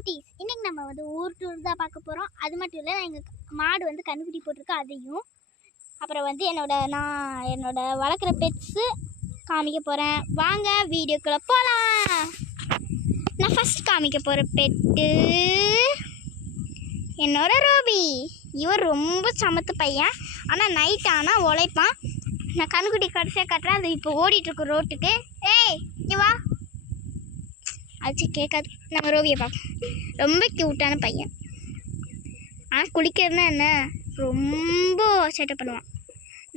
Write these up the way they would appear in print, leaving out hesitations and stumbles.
குட்டீஸ், இன்னைக்கு நம்ம வந்து ஊர் டூர் தான் பார்க்க போகிறோம். அது மட்டும் இல்லை, எங்கள் மாடு வந்து கன்றுக்குட்டி போட்டிருக்கு, அதையும் அப்புறம் வந்து என்னோட வளர்க்குற பெட்ஸு காமிக்க போகிறேன். வாங்க வீடியோக்குள்ளே போகலாம். நான் ஃபஸ்ட் காமிக்க போகிற பெட்டு என்னோட ரோபி. இவர் ரொம்ப சமத்து பையன், ஆனால் நைட் ஆனால் உழைப்பான். நான் கன்றுக்குட்டி கடைசியாக காட்டுறேன், அது இப்போ ஓடிட்டுருக்கு ரோட்டுக்கு. ஏய் இங்கே வா, ஆச்சு கேட்காது. நம்ம ரோபியை பார்ப்போம். ரொம்ப க்யூட்டான பையன், ஆனால் குளிக்கிறதுனா என்ன ரொம்ப சேட்டை பண்ணுவான்.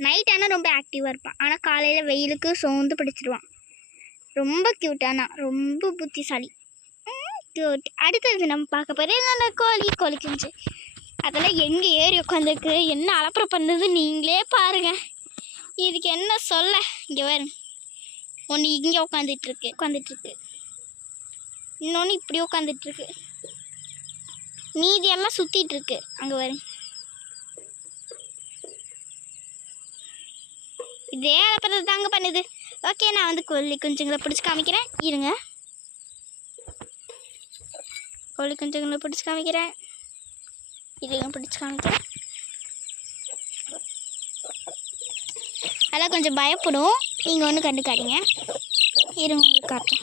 நைட் ஆனால் ரொம்ப ஆக்டிவாக இருப்பான், ஆனால் காலையில் வெயிலுக்கு சோர்ந்து பிடிச்சிடுவான். ரொம்ப க்யூட்டானா, ரொம்ப புத்திசாலி, க்யூட். அடுத்தது நம்ம பார்க்க போகிறது என்னென்ன கோழி குஞ்சு. அதெல்லாம் எங்கே ஏறி உட்காந்துருக்கு, என்ன அலப்பறை பண்ணுது நீங்களே பாருங்கள். இதுக்கு என்ன சொல்ல, இங்கே வரும். ஒன்று இங்கே உட்காந்துட்ருக்கு, இன்னொன்று இப்படி உட்காந்துட்ருக்கு, மீதியெல்லாம் சுற்றிட்டுருக்கு. அங்கே வரும். இதே அலப்பறை தாங்க பண்ணுது. ஓகே, நான் வந்து கோழி குஞ்சுங்களை பிடிச்சி காமிக்கிறேன், இருங்க. கோழி குஞ்சுங்களை பிடிச்சி காமிக்கிறேன், இதுங்க பிடிச்சி காமிக்கிறேன். அதெல்லாம் கொஞ்சம் பயப்படும், நீங்கள் ஒன்றும் கண்டுக்காதீங்க. இருங்க உங்களுக்கு காட்டும்.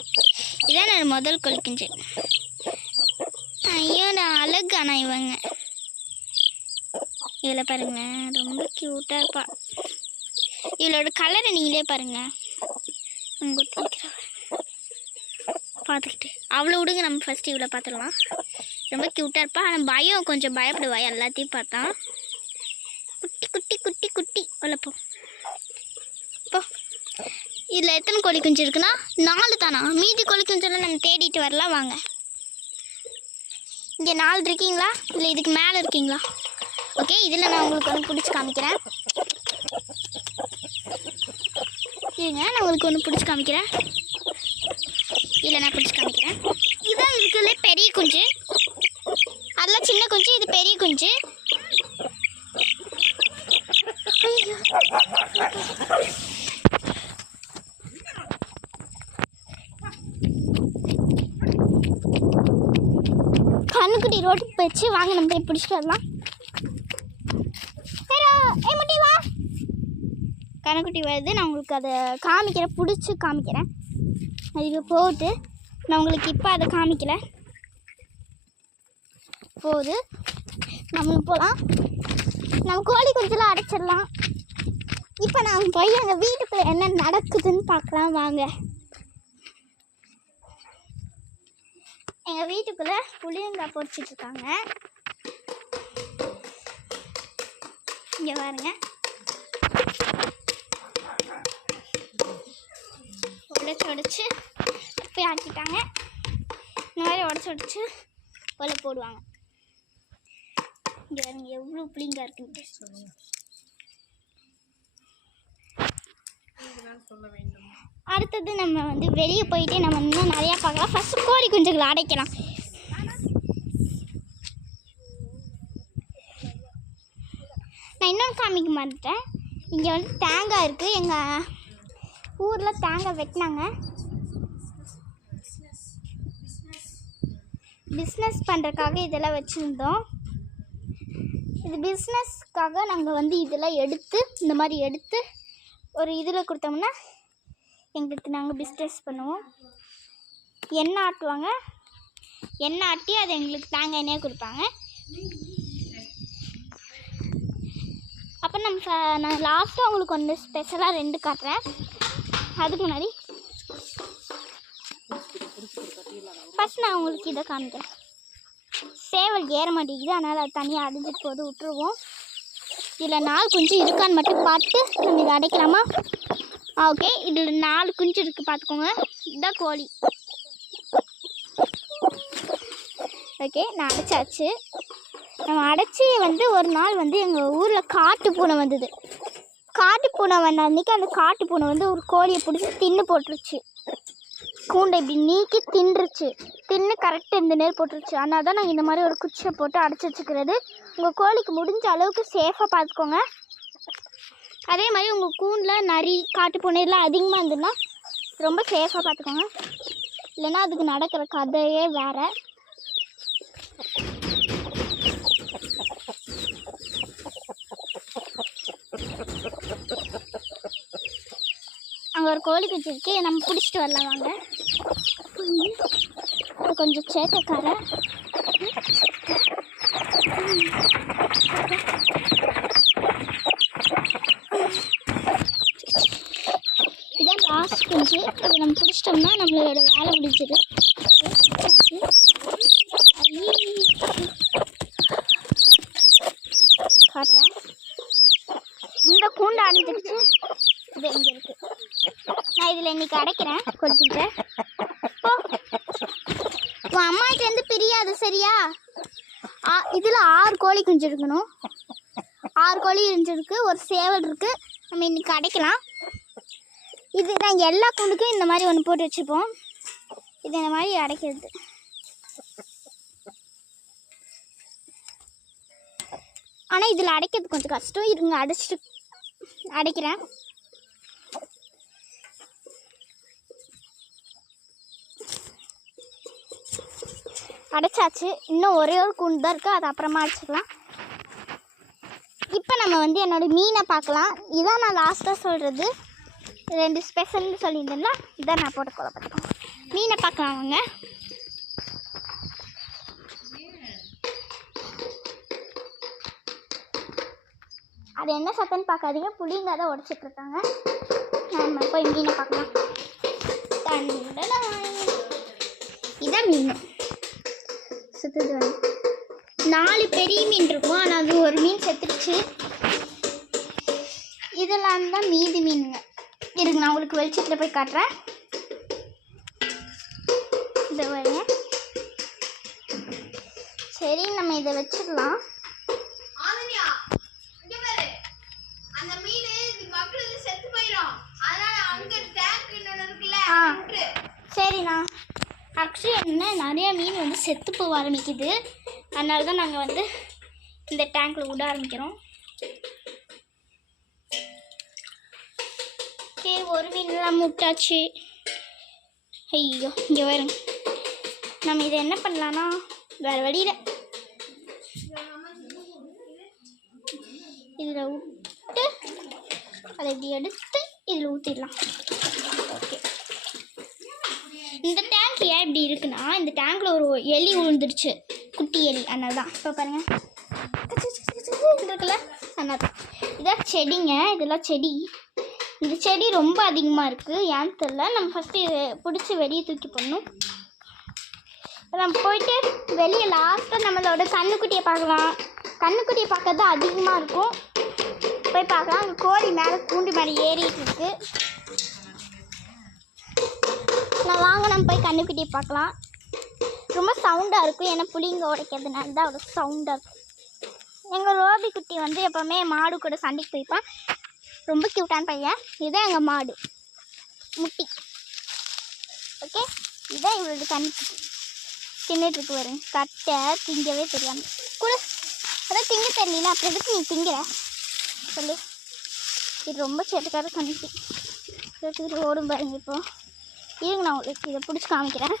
இதான் நான் முதல் கோழி குஞ்சு. ஐயோ நான் அழகானா இவங்க. இதில் பாருங்க, ரொம்ப க்யூட்டாக இருப்பா. இவளோட கலரை நீங்களே பாருங்க. உங்க பார்த்துக்கிட்டு அவ்வளோ விடுங்க, நம்ம ஃபஸ்ட்டு இவ்வளோ பார்த்துடலாம். ரொம்ப க்யூட்டாக இருப்பா, ஆனால் பயம், கொஞ்சம் பயப்படுவா எல்லாத்தையும் பார்த்தா. குட்டி குட்டி குட்டி குட்டி வளர்ப்போம். இப்போ இதில் எத்தனை கோழி குஞ்சு இருக்குன்னா 4 தானா? மீதி கோழி குஞ்செல்லாம் நம்ம தேடிட்டு வரலாம் வாங்க. இங்கே 4 இருக்கீங்களா, இல்லை இதுக்கு மேலே இருக்கீங்களா? ஓகே, இதில் நான் உங்களுக்கு ஒன்று பிடிச்சி காமிக்கிறேன். இருங்க, நான் உங்களுக்கு ஒன்று பிடிச்சி காமிக்கிறேன். இல்லை நான் பிடிச்சி காமிக்கிறேன். இதுதான் இருக்குல்ல பெரிய குஞ்சு, அதெல்லாம் சின்ன குஞ்சு, இது பெரிய குஞ்சு. கண்ணுக்குட்டி ரோட்டுக்கு போயிடுச்சு, வாங்க நம்ம போய் பிடிச்சிட்டு வரலாம். முட்டி வா, கண்ணுக்குட்டி வருது. நான் உங்களுக்கு அதை காமிக்கிறேன், பிடிச்சி காமிக்கிறேன். அது போட்டு நான் உங்களுக்கு இப்போ அதை காமிக்கல, போகுது. நம்மளும் போகலாம், நம்ம கோழி குஞ்செல்லாம் அடைச்சிடலாம். இப்போ நான் போய் எங்கள் வீட்டுக்குள்ளே என்ன நடக்குதுன்னு பார்க்கலாம் வாங்க. எங்கள் வீட்டுக்குள்ளே புளியங்காய் பொரிச்சிட்ருக்காங்க. இங்கே பாருங்க, உடச்சி போய் ஆக்கிட்டாங்க. இந்த மாதிரி உடச்சி ஒலை போடுவாங்க. இங்கே பாருங்க எவ்வளோ புளிங்காய் இருக்குன்னு. அடுத்தது நம்ம வந்து வெளியே போயிட்டு நம்ம இன்னும் நிறையா பார்க்கலாம். ஃபஸ்ட்டு கோழி குஞ்சுகளை அடைக்கலாம். நான் இன்னொன்று காமிக்க மாட்டேன். இங்கே வந்து தேங்காய் இருக்குது, எங்கள் ஊரில் தேங்காய் வெட்டினாங்க. பிஸ்னஸ் பண்ணுறதுக்காக இதெல்லாம் வச்சுருந்தோம். இது பிஸ்னஸ்க்காக நாங்கள் வந்து இதெல்லாம் எடுத்து இந்த மாதிரி எடுத்து ஒரு இதில் கொடுத்தோம்னா எங்களுக்கு நாங்கள் பிஸ்னஸ் பண்ணுவோம். எண்ணெய் ஆட்டுவாங்க, எண்ணெய் ஆட்டி அதை எங்களுக்கு தேங்காய் எண்ணெயாக கொடுப்பாங்க. அப்போ நான் லாஸ்ட்டாக உங்களுக்கு ஒன்று ஸ்பெஷலாக 2 காட்டுறேன். அதுக்கு முன்னாடி ஃபஸ்ட் நான் உங்களுக்கு இதை காமிக்கிறேன். சேவல் ஏற மாட்டேங்குது, அதனால் அது தனியாக அடைஞ்சிட்டு போது விட்டுருவோம். இதில் 4 குஞ்சு இருக்கான்னு மட்டும் பார்த்து நம்ம இதை அடைக்கலாமா? ஓகே, இதில் 4 குஞ்சு இருக்குது பார்த்துக்கோங்க. இதுதான் கோழி. ஓகே, நான் அடைச்சாச்சு. நம்ம அடைச்சி வந்து ஒரு நாள் வந்து எங்கள் ஊரில் காட்டு பூனை வந்தது. காட்டு பூனை வந்த அன்றைக்கி அந்த காட்டு பூனை வந்து ஒரு கோழியை பிடிச்சி தின்னு போட்டுருச்சு. கூண்டை இப்படி நீக்கி தின்றுச்சு. தின்னு கரெக்டாக இந்த நேரம் போட்டுருச்சு. அதனால தான் நாங்கள் இந்த மாதிரி ஒரு குச்சியை போட்டு அடைச்சி வச்சுக்கிறது. உங்கள் கோழிக்கு முடிஞ்ச அளவுக்கு சேஃபாக பார்த்துக்கோங்க. அதே மாதிரி உங்கள் கூண்டில் நரி, காட்டு பூனைலாம் அதிகமாக இருந்ததுன்னா ரொம்ப சேஃபாக பார்த்துக்கோங்க. இல்லைன்னா அதுக்கு நடக்கிற கதையே வேறு. அங்கே ஒரு கோழி குஞ்சு இருக்கு, நம்ம பிடிச்சிட்டு வரலாம் வாங்க. கொஞ்சம் சேட்டைக்கார. இதான் லாஸ்ட் குஞ்சு. இதை நம்ம பிடிச்சிட்டோம்னா நம்மளோட வேலை முடிஞ்சுது. காட்டுறேன். இந்த கூண்டு அடைஞ்சிருச்சு. இது எங்கே இருக்கு? நான் இதில் இன்னைக்கு அடைக்கிறேன் கொடுத்துட்டு. உன் அம்மாக்கிட்டேருந்து பிரியாது சரியா? இதில் 6 கோழி குஞ்சு இருக்கணும். 6 கோழி இருந்துருக்கு, ஒரு சேவல் இருக்குது. நம்ம இன்னைக்கு அடைக்கலாம். இது நாங்கள் எல்லா கூண்டுக்கும் இந்த மாதிரி ஒன்று போட்டு வச்சுப்போம். இது இந்த மாதிரி அடைக்கிறது. ஆனால் இதில் அடைக்கிறது கொஞ்சம் கஷ்டம். இருங்க அடைக்கிறேன். அடைச்சாச்சு. இன்னும் ஒரே ஒரு கூண்டு தான் இருக்குது, அது அப்புறமா அடைச்சிக்கலாம். இப்போ நம்ம வந்து என்னோடய மீனை பார்க்கலாம். இதான் நான் லாஸ்ட்டாக சொல்கிறது. 2 ஸ்பெஷல்னு சொல்லியிருந்தேன்ல, இதான் நான் போட்டு கொலைப்பட்டோம். மீனை பார்க்கலாம் அவங்க. அது என்ன சத்தம்னு பார்க்காதீங்க, புளிங்க தான் உடச்சிட்ருக்காங்க. நம்ம போய் மீனை பார்க்கலாம். இதான் மீன் சுற்றுது. 4 பெரிய மீன் இருக்கும், ஆனால் அது ஒரு மீன் செத்துடுச்சு. இதெல்லாம் தான் மீதி மீனுங்க. இருங்க நான் உங்களுக்கு வெளிச்சத்தில் போய் காட்டுறேன். இதை வர சரி, நம்ம இதை வச்சிடலாம். சரிண்ணா. ஆக்சுவலி என்ன, நிறைய மீன் வந்து செத்து போக ஆரம்பிக்குது. அதனால தான் நாங்கள் வந்து இந்த டேங்க்கில் விட ஆரம்பிக்கிறோம். ஓகே, ஒரு மீன்லாம் முட்டாச்சு. ஐயோ, இங்கே வரும். நம்ம இதை என்ன பண்ணலான்னா, வேறு வழியில் இதில் விட்டு அதை இப்படி எடுத்து இதில் ஊற்றிடலாம். ஓகே, இந்த டேங்க் ஏன் இப்படி இருக்குன்னா, இந்த டேங்க்கில் ஒரு எலி விழுந்துருச்சு, குட்டி எலி. அதனால தான் இப்போ பாருங்கள் இருக்குல்ல, அதனால தான். இதான் செடிங்க, இதெல்லாம் செடி. இந்த செடி ரொம்ப அதிகமாக இருக்குது, ஏன்னு தெரில. நம்ம ஃபஸ்ட்டு இதை பிடிச்சி வெளியே தூக்கி போடணும். நம்ம போயிட்டு வெளியே லாஸ்ட்டாக நம்மளோட கண்ணுக்குட்டியை பார்க்கலாம். கண்ணுக்குட்டியை பார்க்கறது அதிகமாக இருக்கும், போய் பார்க்கலாம். அங்கே கோழி மேலே கூண்டு மேலே ஏறிட்டு இருக்கு. நான் வாங்க நம்ம போய் கண்ணுக்குட்டியை பார்க்கலாம். ரொம்ப சவுண்டாக இருக்கும், ஏன்னா புளிங்க உடைக்கிறதுனால தான் அவ்வளோ சவுண்டாக இருக்கும். எங்கள் ரோபி குட்டி வந்து எப்போவுமே மாடு கூட சண்டைக்கு போய்ப்பான். ரொம்ப க்யூட்டான பையன். இதுதான் எங்கள் மாடு முட்டி. ஓகே, இதுதான் இவளோட கண்ணுக்குட்டி. தின்னுட்டுருக்கு வரும். கட்டை திங்கவே தெரியாமல் கூட. அதான் திங்க தெரியல, அப்புறம் எதுக்கு நீ திங்கிற சொல்லு. இது ரொம்ப சேட்டுக்கார கண்ணுக்குட்டி. ஓடும் பாருங்க. இப்போ இருங்க, நான் உங்களுக்கு இதை பிடிச்சி காமிக்கிறேன்.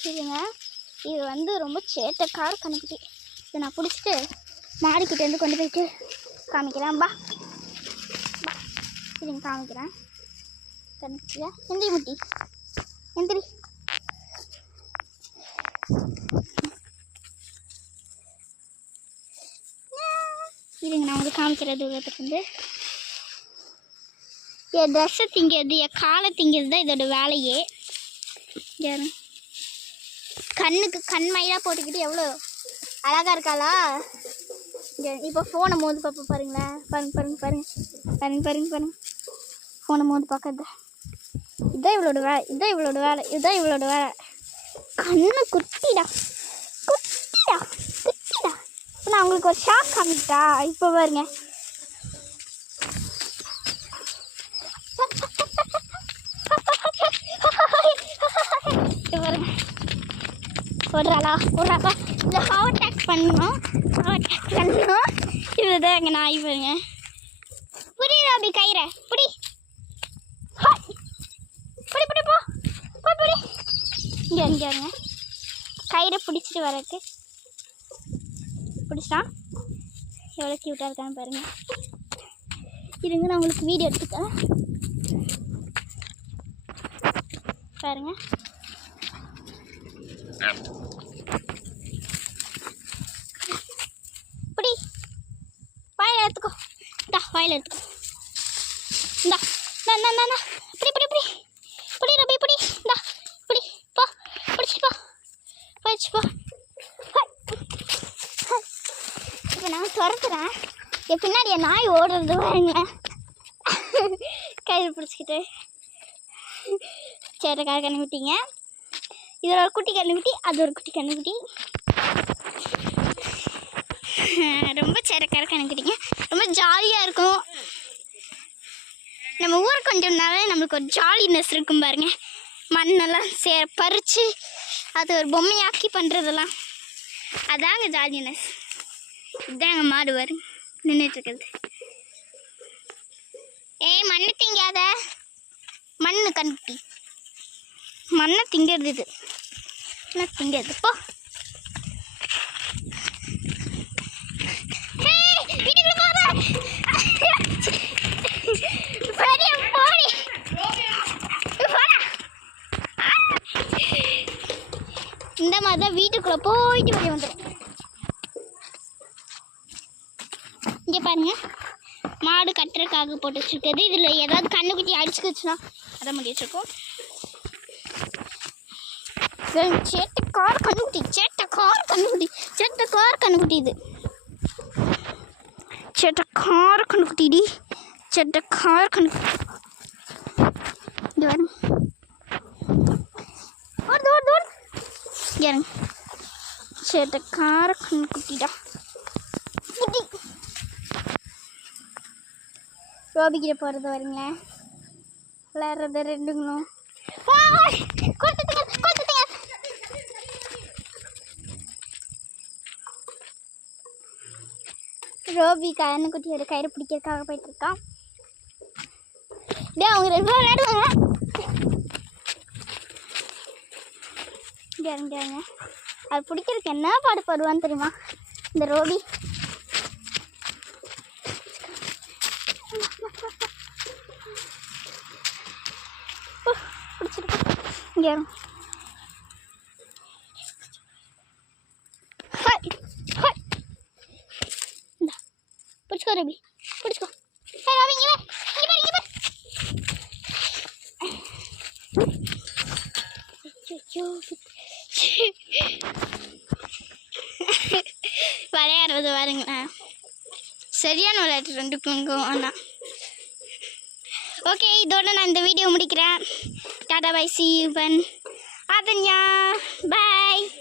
சரிங்க, இது வந்து ரொம்ப சேட்டைக்கார கண்ணுக்குட்டி. இதை நான் பிடிச்சிட்டு மாடிக்கிட்டேருந்து கொண்டு போயிட்டு காமிக்கிறேன். பா சரிங்க, காமிக்கிறேன். கண்ணுக்குட்டியா எந்திரி முட்டி, எந்திரி. இருங்க நான் உங்களுக்கு காமிக்கிற தூரத்துக்கு வந்து. என் ட்ரெஸ்ஸை திங்கிறது, என் காலை திங்கிறது தான் இதோட வேலையே. கண்ணுக்கு கண்மயிலாக போட்டுக்கிட்டு எவ்வளோ அழகாக இருக்காளா. இப்போ ஃபோனை மோது பார்ப்ப பாருங்களேன். பாருங்க பாருங்க பாருங்க பாருங்க பாருங்க பாருங்க ஃபோனை மோது பார்க்கறது. இதுதான் இவளோட வேலை, இதுதான் இவளோட வேலை, இதுதான் இவளோட வேலை. கண்ணு குட்டிடா குட்டிடா குட்டிடா. இப்போ நான் உங்களுக்கு ஒரு ஷாக் காமிக்கிட்டா. இப்போ பாருங்க, பாருங்க ஒரு ஆளா இதை ஹார்ட் அட்டாக் பண்ணணும். இது இந்த அங்கே நாய் பாருங்க. புரியுதா அப்படி கயிறை புடி புடி புடி போ போய் புடி. இங்கே இங்கே இருங்க கயிறை பிடிச்சிட்டு வரக்கு பிடிச்சிட்டான். எவ்வளோ க்யூட்டாக இருக்கான்னு பாருங்க. இருங்க நான் உங்களுக்கு வீடியோ எடுத்துக்கிறேன் பாருங்க. புடி வாயில் எடுத்துக்கோ. இந்தா வாயில் எடுத்துக்கோ. இந்தா இந்தா புடி புடி புடி புடி ரபி புடி. இந்தா புடி போ பிடிச்சிட்டு போ போயிடுச்சு போ. இப்போ நான் துரத்துறேன். என் பின்னாடி என் நாய் ஓடுறது பாருங்க. கையில் பிடிச்சிக்கிட்டு சேட்டைக்கார கண்ணுக்குட்டிங்க. இதில் ஒரு குட்டி கண்ணுக்குட்டி, அது ஒரு குட்டி கண்ணுக்குட்டி. ரொம்ப சேட்டைக்கார கண்ணுக்குட்டிங்க. ரொம்ப ஜாலியாக இருக்கும். நம்ம ஊருக்கு கொஞ்சம்னாலே நம்மளுக்கு ஒரு ஜாலினஸ் இருக்கும் பாருங்க. மண்ணெல்லாம் பறித்து அது ஒரு பொம்மையாக்கி பண்ணுறதெல்லாம் அதாங்க ஜாலினஸ். இதுதாங்க மாடு வரும் நின்றுட்டுருக்குது. ஏய் மண்ணு திங்காத. மண்ணு கண்ணுக்குட்டி மண்ணை திங்கிறது. இது என்ன திங்கிறது போ. வீட்டுக்குள்ள போத இந்த மாதிரி தான் வீட்டுக்குள்ளே போயிட்டு வெளியே வந்துடும். இங்கே பாருங்க மாடு கட்டுறதுக்காக போட்டு வச்சுருக்குது. இதில் ஏதாவது கண்ணுக்குட்டி அடிச்சுக்கிச்சுன்னா அதை முடி வச்சுருக்கோம். சேட்டைக்கார கண்ணுக்குட்டி சேட்டைக்கார கண்ணுக்குட்டி சேட்டைக்கார கண்ணுக்குட்டி. இது சேட்டைக்கார கண்ணுக்குட்டிடி சேட்டைக்கார கண்ணுக்குட்டி. இது வரும் ஓடு ஓடு ஓடு. ஏறுங்க சேட்டைக்கார கண்ணுக்குட்டிடா குட்டி. ரோபிக்கிட்ட போகிறது வருங்களேன். விளையாடுறது ரெண்டுங்களும் ரோபி கண்ணுக்குட்டியோட கயிறு பிடிக்கிறதுக்காக போயிட்டுருக்கான். டே அவங்க ரெண்டு விளையாடுவாங்க. இங்கே அது பிடிக்கிறதுக்கு என்ன பாடுபடுவான்னு தெரியுமா இந்த ரோபி. பிடிச்சிருக்கு இங்கே பிடிச்சிக்கோ ரபி பிடிச்சிக்கோ. ரபி இங்கே விளையாடுறது பாருங்களேன். சரியான விளையாட்டு ரெண்டுக்கும். ஆனால் ஓகே இதோட நான் இந்த வீடியோ முடிக்கிறேன். டாடா பை சி யூ பன் அதன்யா பாய்.